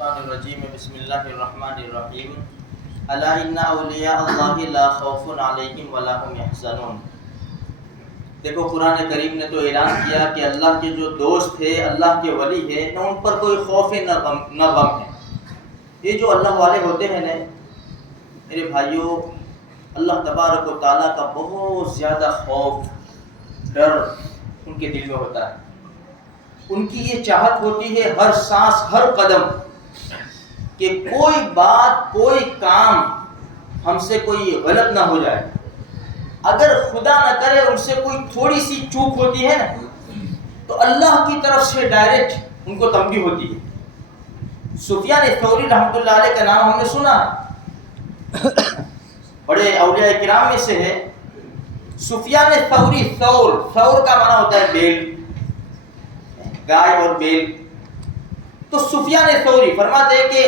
الشیطان الرجیم بسم اللہ الرحمن الرحیم الا ان اولیاء اللہ لا خوف علیہم ولا هم یحزنون۔ دیکھو قرآن کریم نے تو اعلان کیا کہ اللہ کے جو دوست ہے، اللہ کے ولی ہے، نہ ان پر کوئی خوف ہے نہ غم ہے۔ یہ جو اللہ والے ہوتے ہیں نا میرے بھائیوں، اللہ تبارک و تعالیٰ کا بہت زیادہ خوف ڈر ان کے دل میں ہوتا ہے۔ ان کی یہ چاہت ہوتی ہے ہر سانس ہر قدم کہ کوئی بات کوئی کام ہم سے کوئی غلط نہ ہو جائے۔ اگر خدا نہ کرے ان سے کوئی تھوڑی سی چوک ہوتی ہے نا تو اللہ کی طرف سے ڈائریکٹ ان کو تنبیہ ہوتی ہے۔ سفیان ثوری رحمۃ اللہ علیہ کا نام ہم نے سنا، بڑے اولیاء کرام میں سے ہے۔ سفیان ثوری، ثور کا معنی ہوتا ہے بیل، گائے اور بیل۔ تو سفیان ثوری فرماتے ہیں کہ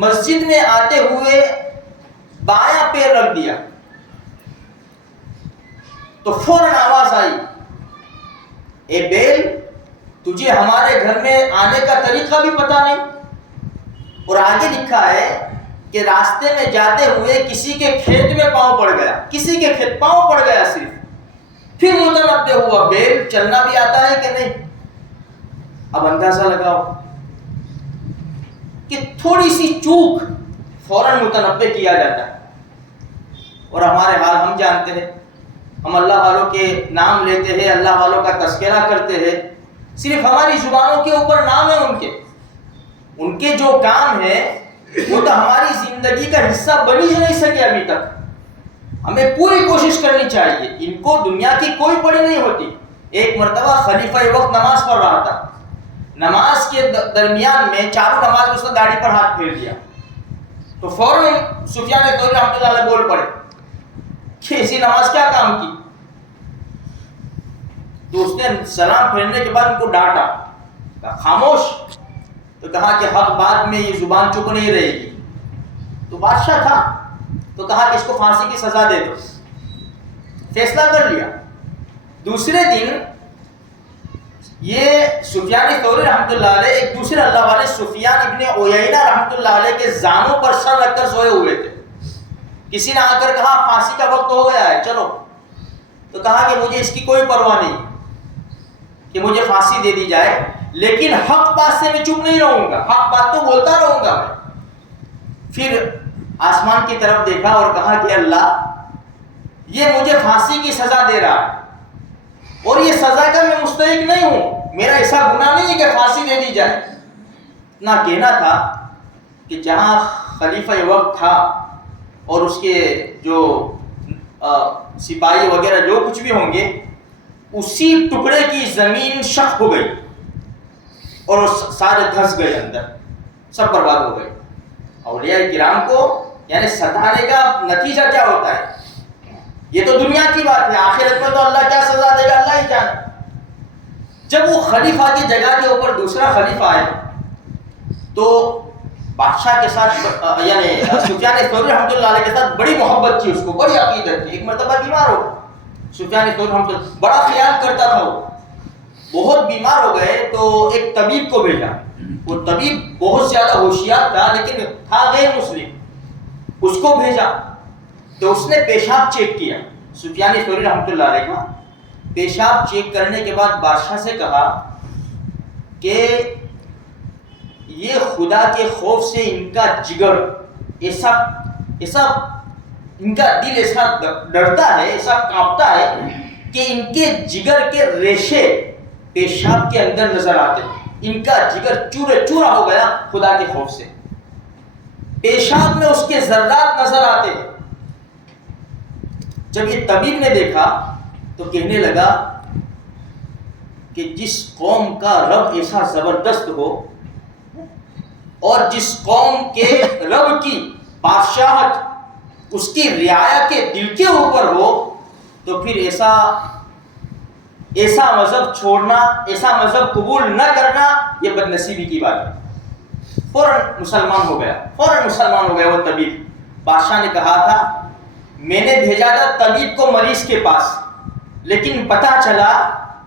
مسجد میں آتے ہوئے بایاں پیر رکھ دیا تو فوراً آواز آئی، اے بیل تجھے ہمارے گھر میں آنے کا طریقہ بھی پتہ نہیں۔ اور آگے لکھا ہے کہ راستے میں جاتے ہوئے کسی کے کھیت میں پاؤں پڑ گیا، کسی کے کھیت پاؤں پڑ گیا صرف، پھر متنبہ ہوا بیل چلنا بھی آتا ہے کہ نہیں۔ اب اندازہ لگاؤ کہ تھوڑی سی چوک فوراً متنبہ کیا جاتا ہے۔ اور ہمارے حال ہم جانتے ہیں، ہم اللہ والوں کے نام لیتے ہیں، اللہ والوں کا تذکرہ کرتے ہیں، صرف ہماری زبانوں کے اوپر نام ہے ان کے جو کام ہے وہ تو ہماری زندگی کا حصہ بن ہی نہیں سکے ابھی تک۔ ہمیں پوری کوشش کرنی چاہیے۔ ان کو دنیا کی کوئی پڑی نہیں ہوتی۔ ایک مرتبہ خلیفہ وقت نماز پڑھ رہا تھا، نماز کے درمیان میں چاروں نماز میں اس نے داڑھی پر ہاتھ پھیر دیا تو فوراً سفیان ثوری رحمۃ اللہ علیہ بول پڑے کہ ایسی نماز کیا کام کی؟ تو اس نے سلام پھیرنے کے بعد ان کو ڈانٹا، کہا خاموش، تو کہا کہ حق بات میں یہ زبان چپ نہیں رہے گی۔ تو بادشاہ تھا تو کہا کہ اس کو پھانسی کی سزا دے دو، فیصلہ کر لیا۔ دوسرے دن یہ سفیان ثوری رحمۃ اللہ علیہ ایک دوسرے اللہ والے سفیان ابن عیینہ رحمۃ اللہ علیہ کے زانوں پر سر رکھ کر سوئے ہوئے تھے۔ کسی نے آ کر کہا پھانسی کا وقت ہو گیا ہے چلو، تو کہا کہ مجھے اس کی کوئی پرواہ نہیں کہ مجھے پھانسی دے دی جائے، لیکن حق بات سے میں چپ نہیں رہوں گا، حق بات تو بولتا رہوں گا میں۔ پھر آسمان کی طرف دیکھا اور کہا کہ اللہ یہ مجھے پھانسی کی سزا دے رہا ہے اور یہ سزا کا میں مستحق نہیں ہوں، میرا ایسا گناہ نہیں ہے کہ پھانسی دے دی جائے۔ اتنا کہنا تھا کہ جہاں خلیفہ وقت تھا اور اس کے جو سپاہی وغیرہ جو کچھ بھی ہوں گے، اسی ٹکڑے کی زمین شق ہو گئی اور سارے دھس گئے، اندر سب برباد ہو گئے۔ اولیاء کرام کو یعنی ستانے کا نتیجہ کیا ہوتا ہے؟ یہ تو دنیا کی بات ہے، آخرت میں تو اللہ کیا سزا دے گا اللہ ہی جانے۔ جب وہ خلیفہ کی جگہ کے اوپر دوسرا خلیفہ آئے تو بادشاہ کے ساتھ یعنی سفیان ثوری رحمۃ اللہ علیہ کے ساتھ بڑی محبت تھی، اس کو بڑی عقیدت تھی۔ ایک مرتبہ بیمار ہو سفیان ثوری رحمۃ اللہ، بڑا خیال کرتا تھا، وہ بہت بیمار ہو گئے تو ایک طبیب کو بھیجا۔ وہ طبیب بہت زیادہ ہوشیار تھا لیکن تھا غیر مسلم، اس کو بھیجا تو اس نے پیشاب چیک کیا، سفیان ثوری رحمۃ اللہ علیہ کا پیشاب چیک کرنے کے بعد بادشاہ سے کہا کہ یہ خدا کے خوف سے ان کا جگر ایسا ان کا دل ایسا ڈرتا ہے، ایسا کانپتا ہے کہ ان کے جگر کے ریشے پیشاب کے اندر نظر آتے ہیں، ان کا جگر چورے چورا ہو گیا خدا کے خوف سے، پیشاب میں اس کے ذرات نظر آتے ہیں۔ جب یہ طبیب نے دیکھا تو کہنے لگا کہ جس قوم کا رب ایسا زبردست ہو اور جس قوم کے رب کی بادشاہت اس کی رعایا کے دل کے اوپر ہو تو پھر ایسا مذہب چھوڑنا، ایسا مذہب قبول نہ کرنا یہ بد نصیبی کی بات ہے۔ فوراً مسلمان ہو گیا وہ طبیب۔ بادشاہ نے کہا تھا میں نے بھیجا تھا طبیب کو مریض کے پاس، لیکن پتہ چلا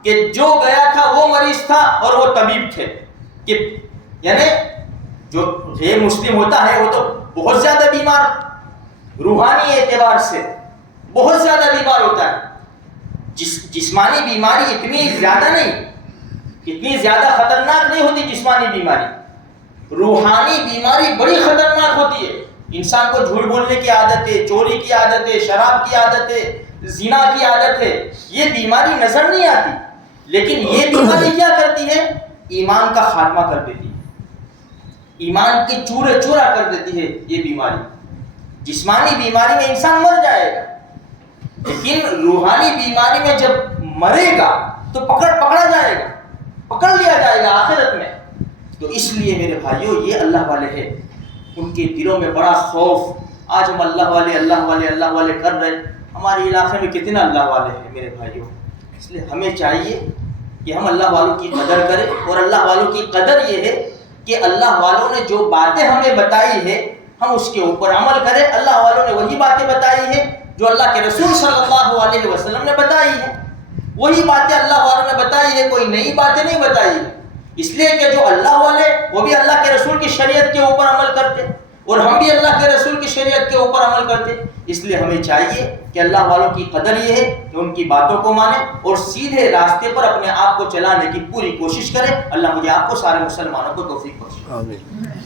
کہ جو گیا تھا وہ مریض تھا اور وہ طبیب تھے، کہ یعنی جو غیر مسلم ہوتا ہے وہ تو بہت زیادہ بیمار، روحانی اعتبار سے بہت زیادہ بیمار ہوتا ہے. جسمانی بیماری اتنی زیادہ نہیں، اتنی زیادہ خطرناک نہیں ہوتی جسمانی بیماری. روحانی بیماری بڑی خطرناک ہوتی ہے. انسان کو جھوٹ بولنے کی عادت ہے، چوری کی عادت ہے، شراب کی عادت ہے، زنا کی عادت ہے. یہ بیماری نظر نہیں آتی، لیکن یہ بیماری کیا کرتی ہے؟ ایمان کا خاتمہ کر دیتی ہے، ایمان کے چورے چورا کر دیتی ہے یہ بیماری. جسمانی بیماری میں انسان مر جائے گا، لیکن روحانی بیماری میں جب مرے گا تو پکڑا جائے گا، پکڑ لیا جائے گا آخرت میں. تو اس لیے میرے بھائیوں یہ اللہ والے ہیں، ان کے دلوں میں بڑا خوف. آج ہم اللہ والے اللہ والے اللہ والے کر رہے ہیں، ہمارے علاقے میں کتنے اللہ والے ہیں میرے بھائیوں. اس لیے ہمیں چاہیے کہ ہم اللہ والوں کی قدر کریں. اور اللہ والوں کی قدر یہ ہے کہ اللہ والوں نے جو باتیں ہمیں بتائی ہے ہم اس کے اوپر عمل کریں. اللہ والوں نے وہی باتیں بتائی ہیں جو اللہ کے رسول صلی اللہ علیہ وسلم نے بتائی ہے، وہی باتیں اللہ والوں نے بتائی ہے، کوئی نئی باتیں نہیں بتائی ہے. اس لیے کہ جو اللہ والے وہ بھی اللہ کے رسول کی شریعت کے اوپر عمل کرتے اور ہم بھی اللہ کے رسول کی شریعت کے اوپر عمل کرتے. اس لیے ہمیں چاہیے کہ اللہ والوں کی قدر یہ ہے کہ ان کی باتوں کو مانیں اور سیدھے راستے پر اپنے آپ کو چلانے کی پوری کوشش کریں. اللہ مجھے آپ کو سارے مسلمانوں کو توفیق بخشے. آمین.